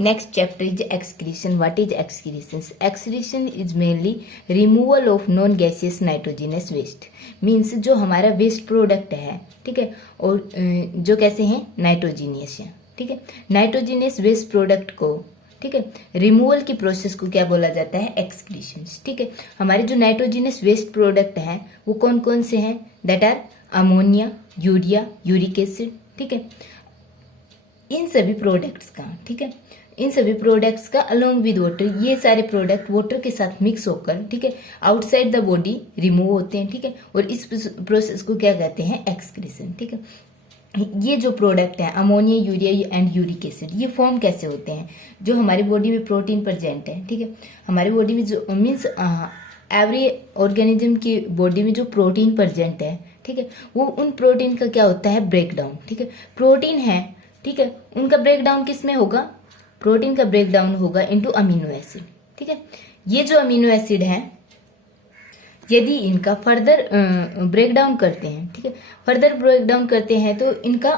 Next chapter is excretion. What is excretion? Excretion is mainly removal of non-gaseous nitrogenous waste. Means जो हमारा waste product है, ठीक है, और जो कैसे हैं, नाइट्रोजीनियस है, ठीक है। नाइट्रोजीनियस वेस्ट प्रोडक्ट को, ठीक है, रिमूवल की प्रोसेस को क्या बोला जाता है, एक्सक्रीशन, ठीक है। हमारे जो नाइट्रोजीनियस वेस्ट प्रोडक्ट हैं वो कौन कौन से हैं, that are ammonia, urea, uric acid, ठीक है। इन सभी प्रोडक्ट्स का, ठीक है, इन सभी प्रोडक्ट्स का अलोंग विद वाटर, ये सारे प्रोडक्ट वाटर के साथ मिक्स होकर, ठीक है, आउटसाइड द बॉडी रिमूव होते हैं, ठीक है। और इस प्रोसेस को क्या कहते हैं, एक्सक्रीशन, ठीक है। ये जो प्रोडक्ट है ammonia, urea and uric acid, ये फॉर्म कैसे होते हैं, जो हमारी बॉडी में प्रोटीन प्रेजेंट है, ठीक है। हमारी बॉडी में जो मीन्स एवरी ऑर्गेनिज्म की बॉडी में जो प्रोटीन प्रेजेंट है, ठीक है, वो उन प्रोटीन का क्या होता है, ब्रेक डाउन, ठीक है। प्रोटीन है, ठीक है, उनका ब्रेक डाउन किस में होगा, प्रोटीन का ब्रेक डाउन होगा इनटू अमीनो एसिड, ठीक है। ये जो अमीनो एसिड है, यदि इनका फर्दर ब्रेक डाउन करते हैं, ठीक है, फर्दर ब्रेक डाउन करते हैं तो इनका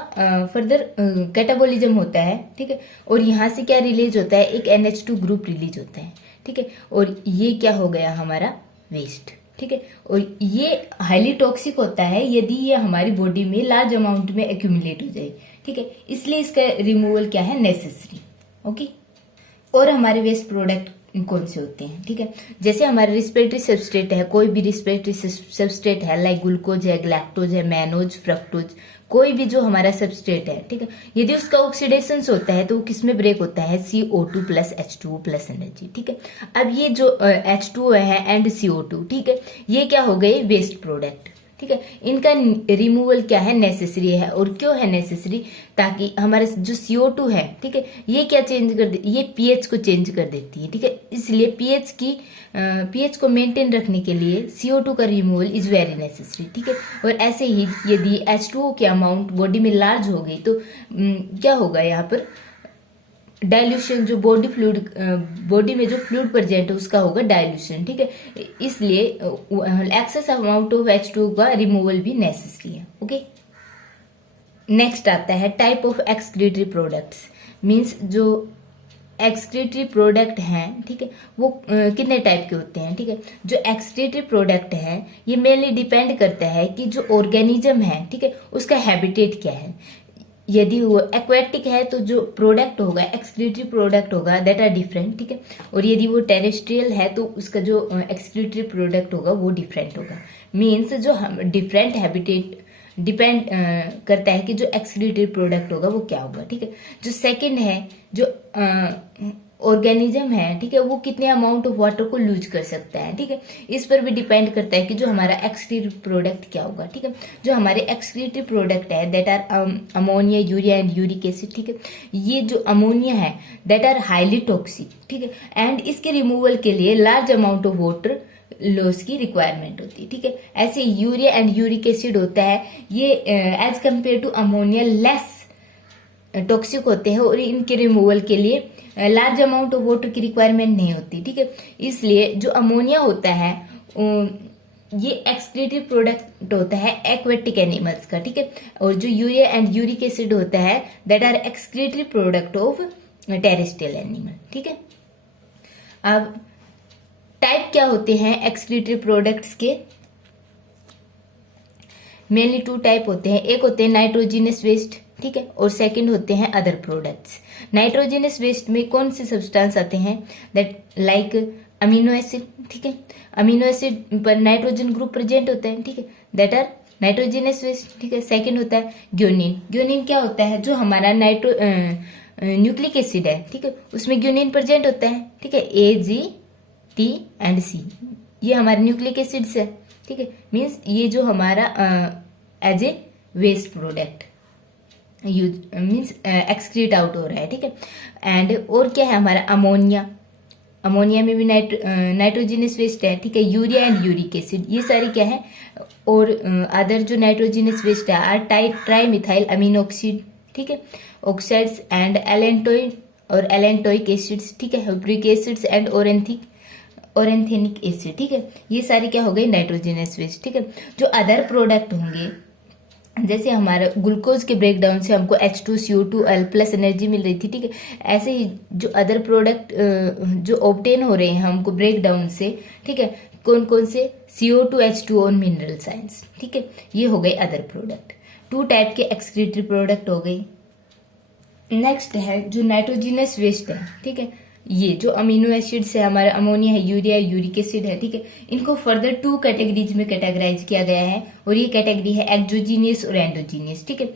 फर्दर कैटाबॉलिज्म होता है, ठीक है। और यहाँ से क्या रिलीज होता है, एक NH2 ग्रुप रिलीज होता है, ठीक है। और ये क्या हो गया, हमारा वेस्ट, ठीक है। और ये हाईली टॉक्सिक होता है यदि ये हमारी बॉडी में लार्ज अमाउंट में एक्यूमुलेट हो जाए, ठीक है। इसलिए इसका रिमूवल क्या है, नेसेसरी, ओके। और हमारे वेस्ट प्रोडक्ट कौन से होते हैं, ठीक है। जैसे हमारे रिस्पिरेटरी सबस्ट्रेट है, कोई भी रिस्पिरेटरी सबस्ट्रेट है, लाइक ग्लूकोज है, लैक्टोज है, मैनोज, फ्रक्टोज, कोई भी जो हमारा सबस्ट्रेट है, ठीक है, यदि उसका ऑक्सीडेशन होता है तो वो किसमें ब्रेक होता है, CO2 plus H2O plus energy, ठीक है। अब ये जो H2O है एंड CO2, ठीक है, ये क्या हो गए, वेस्ट प्रोडक्ट, ठीक है। इनका रिमूवल क्या है, नेसेसरी है। और क्यों है नेसेसरी, ताकि हमारा जो CO2 है, ठीक है, ये क्या चेंज कर दे, ये pH को चेंज कर देती है, ठीक है। इसलिए pH को मेंटेन रखने के लिए CO2 का रिमूवल इज वेरी नेसेसरी, ठीक है। और ऐसे ही यदि H2O की अमाउंट बॉडी में लार्ज हो गई तो क्या होगा, यहाँ पर डाइल्यूशन, जो बॉडी में जो फ्लूइड प्रेजेंट है उसका होगा डाइल्यूशन, ठीक है। इसलिए एक्सेस अमाउंट ऑफ H2O का रिमूवल भी नेसेसरी है, ओके। नेक्स्ट आता है type of excretory products. Means जो एक्सक्रीटरी प्रोडक्ट हैं, ठीक है, वो कितने टाइप के होते हैं, ठीक है। जो एक्सक्रीटरी प्रोडक्ट है ये मेनली डिपेंड करता है कि जो ऑर्गेनिज्म है, ठीक है, उसका हैबिटेट क्या है। यदि वो एक्वेटिक है तो जो प्रोडक्ट होगा, एक्सक्रीटरी प्रोडक्ट होगा, दैट आर डिफरेंट, ठीक है। और यदि वो टेरेस्ट्रियल है तो उसका जो एक्सक्रीटरी प्रोडक्ट होगा वो डिफरेंट होगा। मीन्स जो हम डिफरेंट हैबिटेट डिपेंड करता है कि जो एक्सक्रीटरी प्रोडक्ट होगा वो क्या होगा, ठीक है। जो सेकंड है, जो ऑर्गेनिज्म है, ठीक है, वो कितने अमाउंट ऑफ वाटर को लूज कर सकता है, ठीक है। इस पर भी डिपेंड करता है कि जो हमारा एक्सक्रीटरी प्रोडक्ट क्या होगा, ठीक है। जो हमारे एक्सक्रीटरी प्रोडक्ट है that are ammonia, urea and uric acid, ठीक है। ये जो अमोनिया है दैट आर हाईली टॉक्सिक, ठीक है। एंड इसके रिमूवल के लिए large amount of water loss की रिक्वायरमेंट होती है, ठीक है। ऐसे यूरिया एंड यूरिक एसिड होता है, ये as compare to ammonia less toxic होते हैं और इनके रिमूवल के लिए लार्ज अमाउंट ऑफ वाटर की रिक्वायरमेंट नहीं होती, ठीक है। इसलिए जो अमोनिया होता है ये एक्सक्रीटिव प्रोडक्ट होता है एक्वेटिक एनिमल्स का, ठीक है। और जो यूरिया एंड यूरिक एसिड होता है that are excretive product of terrestrial animal, ठीक है। अब टाइप क्या होते हैं एक्सक्रीटिव प्रोडक्ट्स के, मेनली 2 टाइप होते हैं। एक होते हैं नाइट्रोजिनस वेस्ट, ठीक है, और सेकंड होते हैं अदर प्रोडक्ट्स। नाइट्रोजिनस वेस्ट में कौन से सब्सटेंस आते हैं, दैट लाइक अमीनो एसिड, ठीक है। अमीनो एसिड पर नाइट्रोजन ग्रुप प्रेजेंट होता है, ठीक है, दैट आर नाइट्रोजिनस वेस्ट, ठीक है। सेकंड होता है ग्यूनिन। ग्यूनिन क्या होता है, जो हमारा न्यूक्लिक एसिड है, ठीक है, उसमें ग्यूनिन प्रेजेंट होता है, ठीक है। AG, T एंड C ये हमारे न्यूक्लिक एसिड्स है, ठीक है। मीन्स ये जो हमारा as a waste product use means excrete out हो रहा है, ठीक है। एंड और क्या है हमारा अमोनिया, अमोनिया में भी नाइट्रोजिनस वेस्ट है, ठीक है। यूरिया एंड यूरिक एसिड ये सारी क्या है। और अदर जो नाइट्रोजिनस वेस्ट है are tri methyl amino oxide, ठीक है, ऑक्साइड्स एंड एलेंटोइड और एलेंटोइक एसिड्स, ठीक है, ह्यूब्रिक एसिड्स एंड ओरेंथेनिक एसिड, ठीक है। ये सारी क्या हो गई नाइट्रोजिनस वेस्ट, ठीक है। जो अदर प्रोडक्ट होंगे जैसे हमारा ग्लूकोज के ब्रेकडाउन से हमको H2CO2L प्लस एनर्जी मिल रही थी, ठीक है। ऐसे ही जो अदर प्रोडक्ट जो ऑब्टेन हो रहे हैं हमको ब्रेकडाउन से, ठीक है, कौन कौन से, CO2H2 और मिनरल साइंस, ठीक है, ये हो गए अदर प्रोडक्ट। 2 टाइप के एक्सक्रीटरी प्रोडक्ट हो गए। नेक्स्ट है जो नाइट्रोजिनस वेस्ट है, ठीक है, ये जो अमीनो एसिड्स है, हमारा अमोनिया है, यूरिया है, यूरिक एसिड है, ठीक है, इनको फर्दर 2 कैटेगरीज में कैटेगराइज किया गया है और ये कैटेगरी है एक्सोजीनियस और एंडोजीनियस, ठीक है।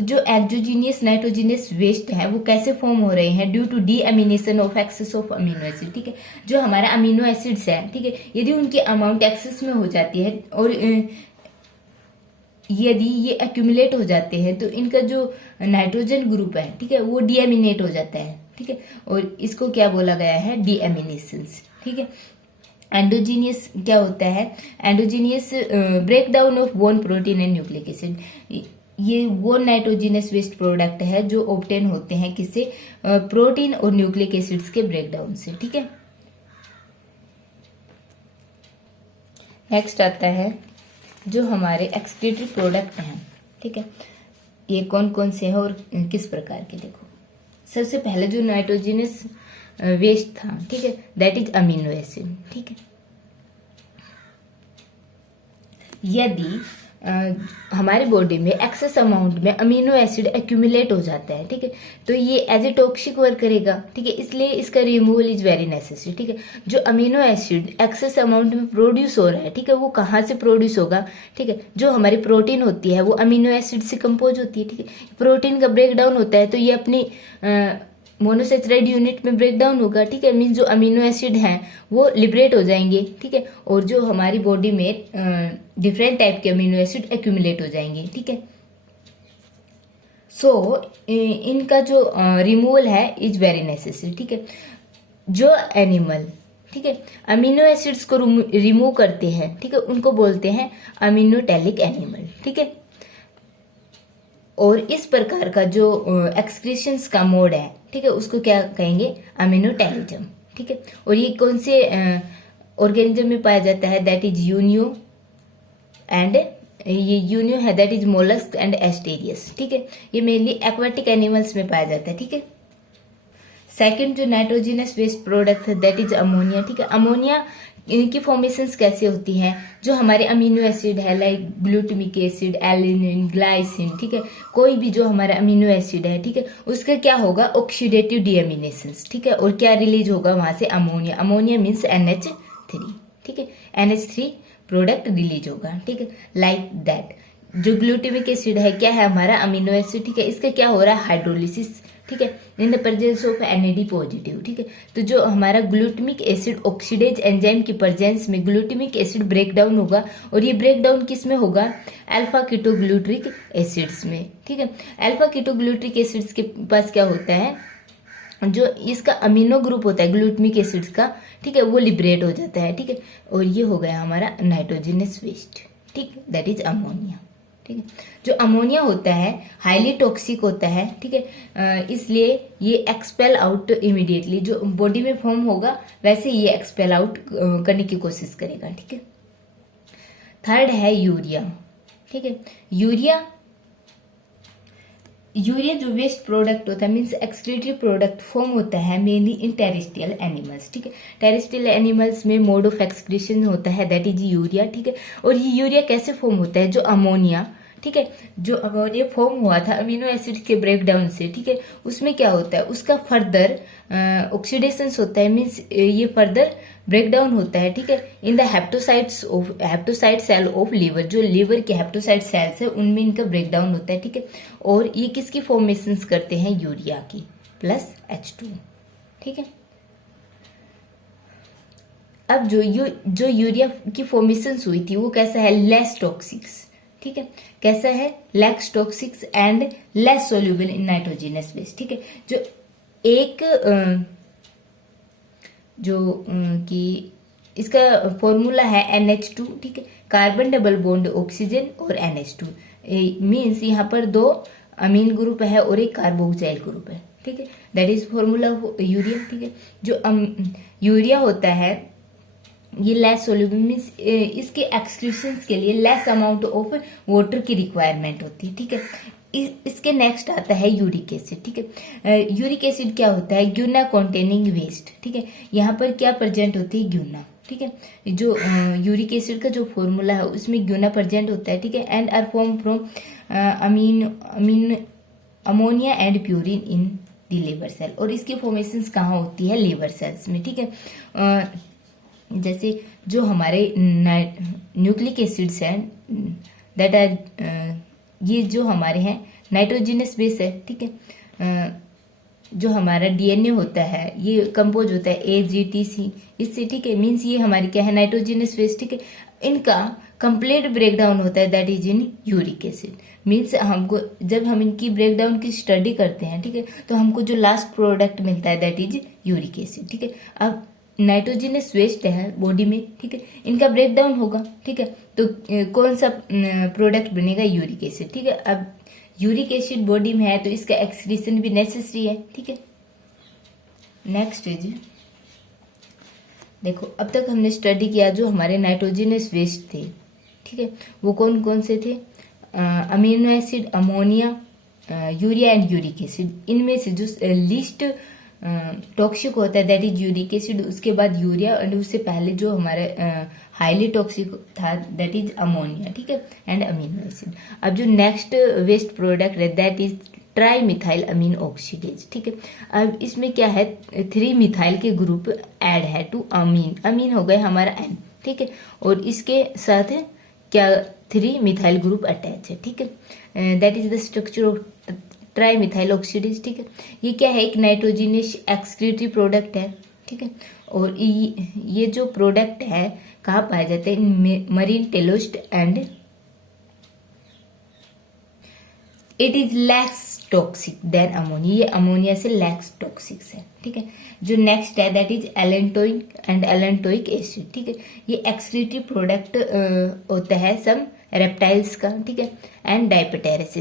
जो एक्सोजीनियस नाइट्रोजिनस वेस्ट है वो कैसे फॉर्म हो रहे हैं, due to deamination of excess of amino acid, ठीक है। जो हमारा अमीनो एसिड्स है, ठीक है, यदि उनकी अमाउंट एक्सेस में हो जाती है और यदि ये एक्यूमुलेट हो जाते हैं तो इनका जो नाइट्रोजन ग्रुप है, ठीक है, वो डीएमिनेट हो जाता है, ठीक है, और इसको क्या बोला गया है, डीएमिनेशंस, ठीक है। एंडोजीनियस क्या होता है, endogenous break down of one protein and nucleic acid, ये वो नाइट्रोजिनस वेस्ट प्रोडक्ट है जो ऑब्टेन होते हैं किससे, प्रोटीन और न्यूक्लिक एसिड्स के ब्रेकडाउन से, ठीक है। नेक्स्ट आता है जो हमारे एक्सक्रीटरी प्रोडक्ट हैं, ठीक है, ये कौन कौन से हैं और किस प्रकार के। देखो, सबसे पहले जो नाइट्रोजिनस वेस्ट था, ठीक है, दैट इज अमीनो एसिड, ठीक है। यदि हमारी बॉडी में एक्सेस अमाउंट में अमीनो एसिड एक्यूमुलेट हो जाता है, ठीक है, तो ये एज ए टॉक्सिक वर्क करेगा, ठीक है, इसलिए इसका रिमूवल इज वेरी नेसेसरी, ठीक है। जो अमीनो एसिड एक्सेस अमाउंट में प्रोड्यूस हो रहा है, ठीक है, वो कहाँ से प्रोड्यूस होगा, ठीक है, जो हमारी प्रोटीन होती है वो अमीनो एसिड से कंपोज होती है, ठीक है। प्रोटीन का ब्रेक डाउन होता है तो ये अपनी मोनोसेचुराइड यूनिट में ब्रेक डाउन होगा, ठीक है, मीन्स जो अमीनो एसिड हैं वो लिबरेट हो जाएंगे, ठीक है, और जो हमारी बॉडी में डिफरेंट टाइप के अमीनो एसिड एक्यूमुलेट हो जाएंगे, ठीक है। सो इनका जो रिमूवल है इज वेरी नेसेसरी, ठीक है। जो एनिमल, ठीक है, अमीनो एसिड्स को रिमूव करते हैं, ठीक है, उनको बोलते हैं अमीनोटेलिक एनिमल, ठीक है। और इस प्रकार का जो एक्सक्रीशंस का मोड है, ठीक है, उसको क्या कहेंगे, अमीनोटेलिज्म, ठीक है। और ये कौन से ऑर्गेनिज्म में पाया जाता है, दैट इज यूनियो एंड ये यूनियो है, that is mollusc and Asterias, ठीक है। ये मेनली एक्वाटिक एनिमल्स में पाया जाता है, ठीक है। सेकंड जो नाइट्रोजिनस वेस्ट प्रोडक्ट है दैट इज अमोनिया, ठीक है। अमोनिया इनकी फॉर्मेशंस कैसे होती हैं, जो हमारे अमीनो एसिड है like glutamic acid, alanine, glycine, ठीक है, कोई भी जो हमारा अमीनो एसिड है, ठीक है, उसका क्या होगा, ऑक्सीडेटिव डीएमिनेशंस, ठीक है, और क्या रिलीज होगा वहां से, अमोनिया। अमोनिया मीन्स NH3, ठीक है, NH3 प्रोडक्ट रिलीज होगा, ठीक है, लाइक दैट। जो ग्लूटामिक एसिड है क्या है, हमारा अमीनो एसिड, ठीक है, इसका क्या हो रहा है, हाइड्रोलिसिस, ठीक है, in the presence of NAD positive, ठीक है। तो जो हमारा ग्लूटामिक एसिड ऑक्सीडेज एंजाइम की प्रेजेंस में ग्लूटामिक एसिड ब्रेक डाउन होगा, और ये ब्रेक डाउन किस में होगा, अल्फा कीटोग्लूटरिक एसिड्स में, ठीक है। अल्फा कीटोग्लूटरिक एसिड्स के पास क्या होता है, जो इसका अमीनो ग्रुप होता है ग्लूटामिक एसिड्स का, ठीक है, वो लिबरेट हो जाता है, ठीक है, और ये हो गया हमारा नाइट्रोजिनस वेस्ट, ठीक, दैट इज अमोनिया, ठीक है। जो अमोनिया होता है हाईली टॉक्सिक होता है, ठीक है, इसलिए ये एक्सपेल आउट इमीडिएटली, जो बॉडी में फॉर्म होगा वैसे ये एक्सपेल आउट करने की कोशिश करेगा, ठीक है। थर्ड है यूरिया, ठीक है। यूरिया जो वेस्ट प्रोडक्ट होता है मीन्स एक्सक्रीटरी प्रोडक्ट फॉर्म होता है मेनली इन टेरेस्ट्रियल एनिमल्स, ठीक है। टेरेस्ट्रियल एनिमल्स में मोड ऑफ एक्सक्रीशन होता है दैट इज यूरिया, ठीक है। और ये यूरिया कैसे फॉर्म होता है, जो अमोनिया, ठीक है, जो अमोनिया फॉर्म हुआ था अमीनो एसिड के ब्रेकडाउन से, ठीक है, उसमें क्या होता है, उसका फर्दर ऑक्सीडेशन होता है, मीन्स ये फर्दर ब्रेकडाउन होता है, ठीक है, in the hepatocyte cell of liver, जो लीवर के हेप्टोसाइट सेल्स है उनमें इनका ब्रेकडाउन होता है, ठीक है। और ये किसकी फॉर्मेशन करते हैं, यूरिया की प्लस H2, ठीक है। अब जो यूरिया की फॉर्मेशन हुई थी वो कैसा है, लेस टॉक्सिक्स, ठीक है, कैसा है, less toxics and less soluble in nitrogenous waste, ठीक है। जो एक कि इसका फॉर्मूला है NH2, ठीक है, कार्बन डबल बॉन्ड ऑक्सीजन और NH2 मीन्स यहाँ पर 2 अमीन ग्रुप है और एक कार्बोक्साइल ग्रुप है, ठीक है, दैट इज फॉर्मूला यूरिया, ठीक है। जो यूरिया होता है ये लेस सोल्यूबल मीन्स इसके एक्सक्रीशंस के लिए लेस अमाउंट ऑफ वाटर की रिक्वायरमेंट होती है, ठीक है। इसके नेक्स्ट आता है यूरिक एसिड, ठीक है। यूरिक एसिड क्या होता है? ग्यूना कॉन्टेनिंग वेस्ट, ठीक है। यहाँ पर क्या प्रेजेंट होती है? ग्यूना, ठीक है। जो यूरिक एसिड का जो फॉर्मूला है उसमें ग्यूना प्रेजेंट होता है, ठीक है। And are form from ammonia and purine in the liver cell. और इसकी फॉर्मेशन कहाँ होती है? लिवर सेल्स में, ठीक है। जैसे जो हमारे न्यूक्लिक एसिड्स हैं दैट आर ये जो हमारे हैं नाइट्रोजिनस बेस है, ठीक है। जो हमारा डीएनए होता है ये कंपोज होता है AGTC इससे, ठीक है। मीन्स ये हमारी क्या है? नाइट्रोजिनस बेस, ठीक है। इनका कंप्लीट ब्रेकडाउन होता है that is in uric acid. Means हमको जब हम इनकी ब्रेकडाउन की स्टडी करते हैं, ठीक है, तो हमको जो लास्ट प्रोडक्ट मिलता है दैट इज यूरिक एसिड, ठीक है। अब नाइट्रोजिनस वेस्ट है बॉडी में, ठीक है, इनका ब्रेकडाउन होगा, ठीक है, तो कौन सा प्रोडक्ट बनेगा? यूरिक एसिड, ठीक है। अब यूरिक एसिड बॉडी में है तो इसका एक्सक्रीशन भी नेसेसरी है, ठीक है। नेक्स्ट है जी, देखो अब तक हमने स्टडी किया जो हमारे नाइट्रोजिनस वेस्ट थे, ठीक है, वो कौन कौन से थे? Amino acid, ammonia, urea and uric acid. इनमें से जो लिस्ट टॉक्सिक होता है दैट इज यूरिक एसिड, उसके बाद यूरिया, और उससे पहले जो हमारे हाईली टॉक्सिक था दैट इज अमोनिया, ठीक है, एंड अमीनो एसिड। अब जो नेक्स्ट वेस्ट प्रोडक्ट है that is tri methyl amine oxidase, ठीक है। अब इसमें क्या है? 3 मिथाइल के ग्रुप ऐड है टू अमीन। अमीन हो गए हमारा N, ठीक है, और इसके साथ क्या 3 मिथाइल ग्रुप अटैच है, ठीक है। That is the structure of tri methyl oxidase, ठीक है। ये क्या है? एक नाइट्रोजिनस एक्सक्रीटरी प्रोडक्ट है, ठीक है। और ये जो प्रोडक्ट है कहाँ पाया जाता है? Marine teleost and it is less toxic than ammonia. ये अमोनिया से लेस टॉक्सिक है, ठीक है। जो नेक्स्ट है that is allantoic and allantoic acid, ठीक है। ये एक्सक्रीटरी प्रोडक्ट होता है सम रेप्टाइल्स का, ठीक है, एंड डायपटेरस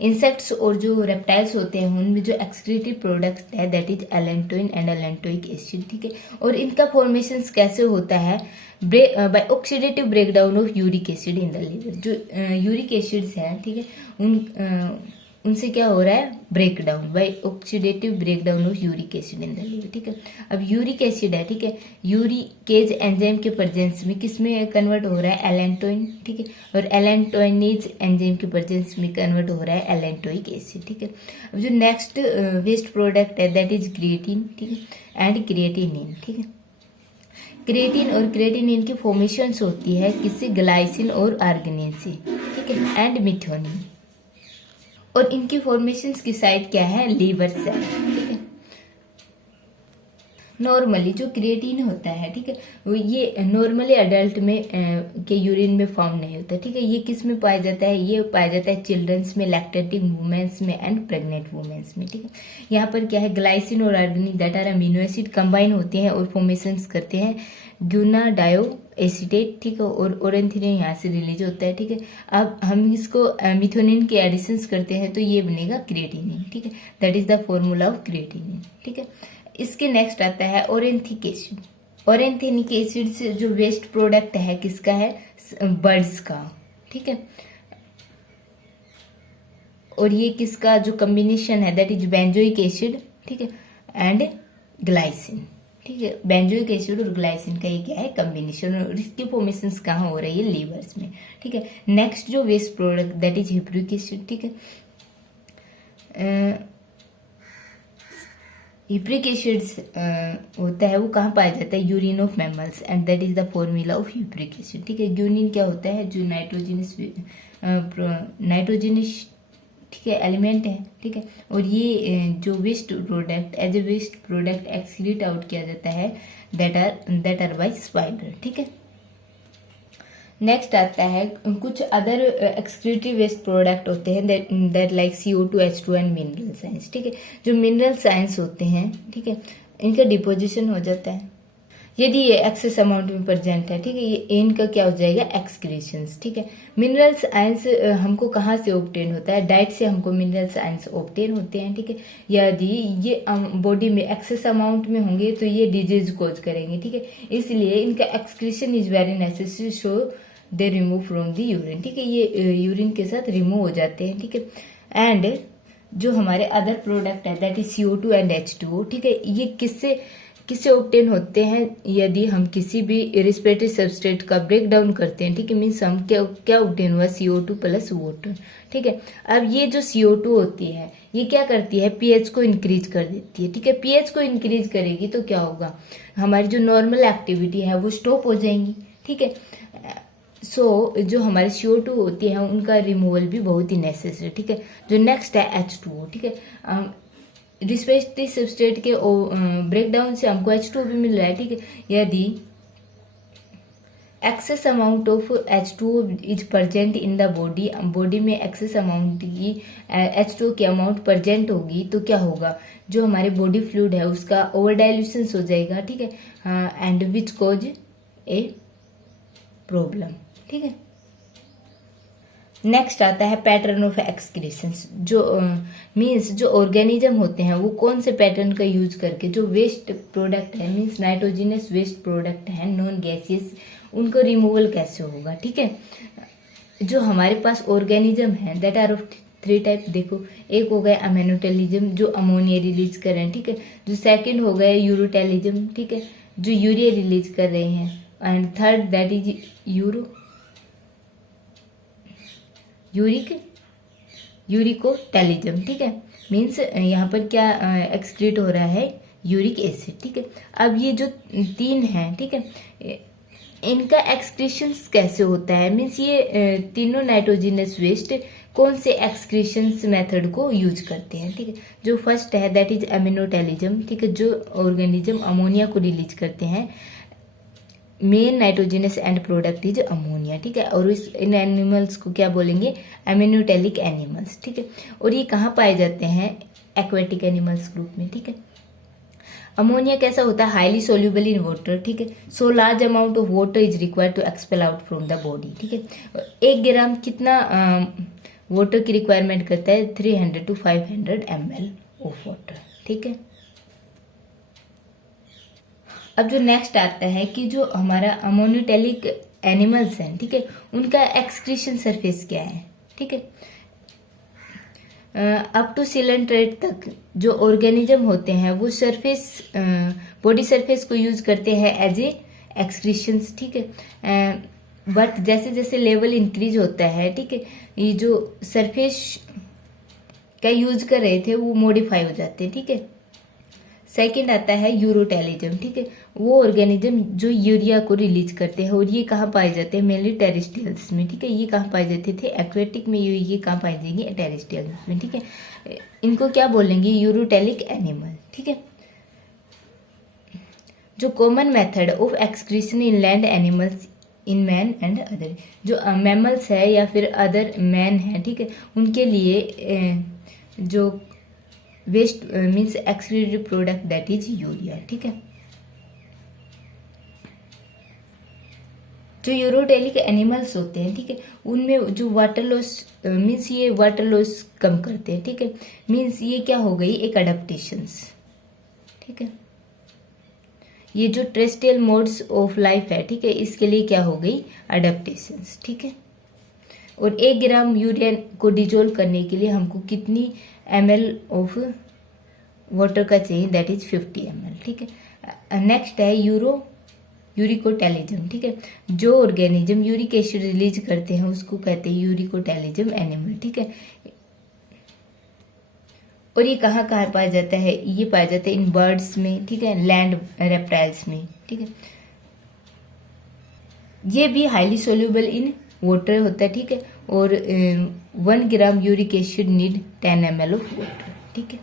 इंसेक्ट्स और जो रेप्टाइल्स होते हैं उनमें जो एक्सक्रीटिव प्रोडक्ट है that is allantoin and allantoic acid, ठीक है। और इनका फॉर्मेशन कैसे होता है? By oxidative breakdown of uric acid in the liver. जो यूरिक एसिड्स हैं, ठीक है, उनसे क्या हो रहा है? Breakdown by oxidative breakdown of uric acid in the liver, ठीक है। अब यूरिक एसिड है, ठीक है, यूरिकेज एंजाइम के प्रेजेंस में किस में कन्वर्ट हो रहा है? एलेंटोइन, ठीक है, और एलेंटोइनेज एंजाइम के प्रेजेंस में कन्वर्ट हो रहा है एलेंटोइक एसिड, ठीक है। अब जो नेक्स्ट वेस्ट प्रोडक्ट है दैट इज क्रिएटिन, ठीक है, एंड क्रिएटिनिन, ठीक है। क्रिएटिन और क्रिएटिनिन की फॉर्मेशंस होती है किससे? ग्लाइसिन और आर्गिनिन से, ठीक है, एंड मिथोनिन। और इनकी फॉर्मेशंस की साइट क्या है? लीवर सेल, ठीक है। नॉर्मली जो क्रिएटिन होता है, ठीक है, वो ये नॉर्मली अडल्ट में के यूरिन में फाउंड नहीं होता, ठीक है। ये किस में पाया जाता है? ये पाया जाता है चिल्ड्रंस में, लैक्टेटिंग वुमेन्स में एंड प्रेग्नेंट वुमेन्स में, ठीक है। यहाँ पर क्या है? ग्लाइसिन और arginine that are amino acid combine होते हैं और फॉर्मेशंस करते हैं ग्यूनाडायो एसिटेट, ठीक है, और ओरेंथिनिन यहाँ से रिलीज होता है, ठीक है। अब हम इसको मिथोनिन के एडिशंस करते हैं तो ये बनेगा क्रिएटिनिन, ठीक है, that is the formula of creatinine, ठीक है। इसके नेक्स्ट आता है ओरेंथिक एसिड। ओरेंथिनिक एसिड से जो वेस्ट प्रोडक्ट है किसका है? बर्ड्स का, ठीक है। और ये किसका जो कॉम्बिनेशन है दैट इज बेंजोइक एसिड, ठीक है, एंड ग्लाइसिन, ठीक है। बेंजोइक एसिड और ग्लाइसिन का ये क्या है? कॉम्बिनेशन, और इसकी फॉर्मेशन कहाँ हो रही है? लीवर्स में, ठीक है। नेक्स्ट जो waste product that is hippuric acid, ठीक है। हिप्रिक एसिड्स होता है वो कहाँ पाया जाता है? Urine of mammals and that is the formula of hippuric acid, ठीक है। ग्यूनिन क्या होता है? जो नाइट्रोजिनस ठीक है एलिमेंट है, ठीक है। और ये जो waste product as a waste product excrete out किया जाता है दैट आर बाय स्पाइडर, ठीक है। नेक्स्ट आता है कुछ अदर एक्सक्रीटरी वेस्ट प्रोडक्ट होते हैं that like CO2, H2 and mineral science, ठीक है। जो मिनरल साइंस होते हैं, ठीक है, इनका डिपोजिशन हो जाता है। यदि ये एक्सेस अमाउंट में प्रेजेंट है, ठीक है, ये इनका क्या हो जाएगा, एक्सक्रीशंस, ठीक है। मिनरल्स आयंस हमको कहाँ से ऑब्टेन होता है, डाइट से हमको मिनरल्स आयंस ऑब्टेन होते हैं, ठीक है। यदि ये बॉडी में एक्सेस अमाउंट में होंगे तो ये डिजीज कोज करेंगे, ठीक है। इसलिए इनका excretion is very necessary, so they remove from the urine, ठीक है, ये यूरिन के साथ रिमूव हो जाते हैं, ठीक है। एंड जो हमारे अदर प्रोडक्ट है that is CO2 and H2O, ठीक है, ये किससे ऑब्टेन होते हैं, यदि हम किसी भी रेस्पिरेटरी सबस्ट्रेट का ब्रेक डाउन करते हैं, ठीक है, मीन्स हम क्या ऑब्टेन हुआ, CO2 प्लस वाटर, ठीक है। अब ये जो CO2 होती है ये क्या करती है, pH को इंक्रीज कर देती है, ठीक है। pH को इंक्रीज करेगी तो क्या होगा, हमारी जो नॉर्मल एक्टिविटी है वो स्टॉप हो जाएंगी, ठीक है। जो हमारे CO2 होती है उनका रिमूवल भी बहुत ही नेसेसरी, ठीक है। जो नेक्स्ट है H2O, ठीक है। रेस्पिरेटरी सबस्ट्रेट के ब्रेकडाउन से हमको H2O भी मिल रहा है, ठीक है। यदि excess amount of H2O is present in the body में एक्सेस अमाउंट की H2O की अमाउंट प्रेजेंट होगी तो क्या होगा, जो हमारे बॉडी फ्लूइड है उसका ओवर डाइल्यूशन हो जाएगा, ठीक है, and which cause a problem, ठीक है। नेक्स्ट आता है पैटर्न ऑफ एक्सक्रीशंस, जो मीन्स जो ऑर्गेनिज्म होते हैं वो कौन से पैटर्न का यूज करके जो वेस्ट प्रोडक्ट है, मीन्स नाइट्रोजिनस वेस्ट प्रोडक्ट है नॉन गैसियस, उनको रिमूवल कैसे होगा, ठीक है। जो हमारे पास ऑर्गेनिज्म है दैट आर ऑफ 3 टाइप, देखो, एक हो गया अमेनोटेलिज्म जो अमोनिया रिलीज कर रहे हैं, ठीक है। जो सेकंड हो गया यूरोटेलिज्म, ठीक है, जो यूरिया रिलीज कर रहे हैं, and third that is uricotelism, ठीक है, मीन्स यहाँ पर क्या एक्सक्रीट हो रहा है, यूरिक एसिड, ठीक है। अब ये जो 3 हैं, ठीक है, इनका एक्सक्रीशंस कैसे होता है, मीन्स ये तीनों नाइट्रोजिनस वेस्ट कौन से एक्सक्रीशंस मेथड को यूज करते हैं, ठीक है। जो फर्स्ट है दैट इज अमीनोटेलिज्म, ठीक है, जो ऑर्गेनिज्म अमोनिया को रिलीज करते हैं, main nitrogenous and product is ammonia, ठीक है। और इन एनिमल्स को क्या बोलेंगे, एमिनोटेलिक एनिमल्स, ठीक है। और ये कहाँ पाए जाते हैं, एक्वेटिक एनिमल्स ग्रुप में, ठीक है। अमोनिया कैसा होता है, हाईली सोल्यूबल इन वाटर, ठीक है। So large amount of water is required to expel out from the body, ठीक है। 1 ग्राम कितना वाटर की रिक्वायरमेंट करता है, 300 to 500 ml ऑफ वाटर, ठीक है। अब जो नेक्स्ट आता है कि जो हमारा अमोनोटेलिक एनिमल्स हैं, ठीक है, उनका एक्सक्रीशन सरफेस क्या है, ठीक है। अप टू सिलेंट्रेट तक जो ऑर्गेनिज्म होते हैं वो सरफेस, बॉडी सरफेस को यूज करते हैं एज ए एक्सक्रीशंस, ठीक है। बट जैसे जैसे लेवल इंक्रीज होता है, ठीक है, ये जो सरफेस का यूज कर रहे थे वो मॉडिफाई हो जाते हैं, ठीक है। सेकंड आता है यूरोटेलिज्म, ठीक है, वो ऑर्गेनिज्म जो यूरिया को रिलीज करते हैं, और ये कहाँ पाए जाते हैं, मेनली टेरेस्ट्रियल्स में, ठीक है। ये कहाँ पाए जाते थे, एक्वेटिक में, ये कहाँ पाए जाएंगे, टेरेस्ट्रियल्स में, ठीक है। इनको क्या बोलेंगे, यूरोटेलिक एनिमल, ठीक है। जो common method of excretion in land animals in man and other, जो मैमल्स है या फिर अदर मैन है, ठीक है, उनके लिए जो waste means excreted product that is urea, ठीक है। जो यूरोटेलिक एनिमल्स होते हैं, ठीक है, उनमें जो वाटर लॉस मीन्स ये वाटर लॉस कम करते हैं, ठीक है, मीन्स ये क्या हो गई, एक अडेप्टेशंस, ठीक है। ये जो टेरेस्ट्रियल मोड्स ऑफ लाइफ है, ठीक है, इसके लिए क्या हो गई, अडेप्टेशंस, ठीक है। और 1 ग्राम यूरिया को डिजोल्व करने के लिए हमको कितनी ml ऑफ वाटर का चाहिए, दैट इज 50 ml, ठीक है। नेक्स्ट है यूरिकोटेलिज्म, ठीक है, जो ऑर्गेनिज्म यूरिक एसिड रिलीज करते हैं उसको कहते हैं यूरिकोटेलिज्म एनिमल, ठीक है। और ये कहाँ कहाँ पाया जाता है, ये पाया जाता है इन बर्ड्स में, ठीक है, लैंड रेप्टाइल्स में, ठीक है। ये भी हाईली सोल्यूबल इन वाटर होता है, ठीक है। और 1 gram uric acid need 10 ml of water, ठीक है।